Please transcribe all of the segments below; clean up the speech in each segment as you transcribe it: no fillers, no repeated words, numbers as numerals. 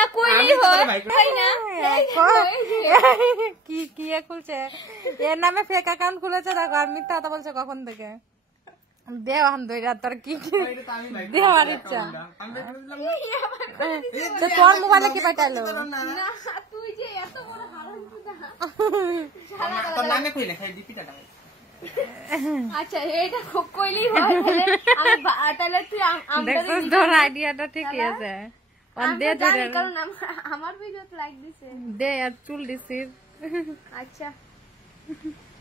এটা কইলেই হয় তাই না কি কি খুলছে এর নামে ফেক অ্যাকাউন্ট খুলেছে দেখো আর মিথ্যা কথা বলছে কখন থেকে দেও হাম দইরা তোর কি দেও আর ইচ্ছা তোর মোবাইলে কি পাঠালো না তুই যে এত বড় হারামজাদা তোর নামে কইলে খাই দিপিটা দাও আচ্ছা এটা কইলেই হয় আমি তাহলে তুই দেখো তোর আইডিয়াটা ঠিকই আছে দে দে কারণ আমার ভিডিওতে লাইক দিছে দে আর চুল দিছিস আচ্ছা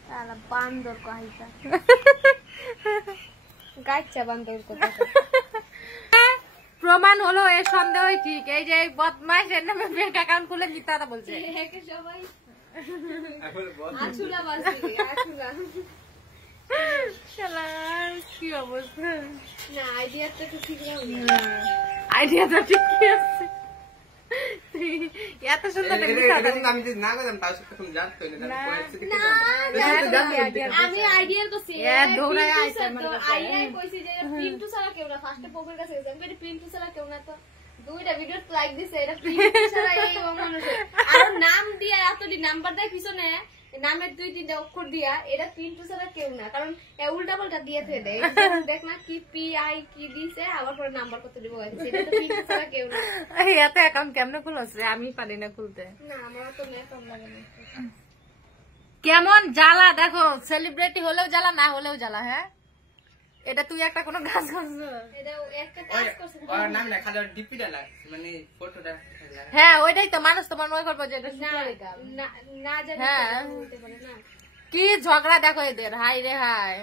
তাহলে বান্দর কইতা গাচ্চা বান্দর কথা প্রমাণ হলো এর সন্দেহই ঠিক এই যে বদমাইশ এর নামে ফেক অ্যাকাউন্ট খুলে মিথ্যা কথা বলছে একে সবাই আছুলা বাসি আছুলা শালার কি অবস্থা না আইডিয়াটা তো ঠিক না আইডিয়াটা ঠিকই আছে এত সুন্দর আমি যদি না করতাম তাহলে তুমি জানতো না আমি আইডিয়া তো সে দৌড়ায় আইছে আইডিয়া কইছি যে পিন্টু ছাড়া কেউ না ফার্স্টে পকের কাছে গেছে আমি পিন্টু ছাড়া কেউ না তো দুইটা ভিডিও লাইক দিছে এটা পিন্টু ছাড়া এই মানুষ আর নাম দিয়া এতটি নাম্বার দেয় পিছনে নামের 2-3টা অক্ষর দিয়া এটা পিন্টু ছাড়া কেউ না কারণ উল্টা পাল্টা দিয়ে থে দেয় দেখ না কি পিআই কি দিছে আবার পরে নাম্বার কত দিব এটা তো পিন্টু ছাড়া কেউ না এত অ্যাকাউন্ট কেমনে খুলছে আমি পারি না খুলতে না আমার তো ম্যাকআপ লাগে না কেমন জ্বালা দেখো সেলিব্রিটি হলেও জ্বালা না হলেও জ্বালা হ্যাঁ এটা তুই একটা কোনো কাজ করছিস এটা একটা কাজ করছিস ওর নাম না খালি ডিপিটা লাগে মানে ফটোটা হ্যাঁ ওইটাই তো মানুষ তোমার মনে করবো যে এটা না না জানি হতে পারে না কি ঝগড়া দেখো এদের হাই রে হাই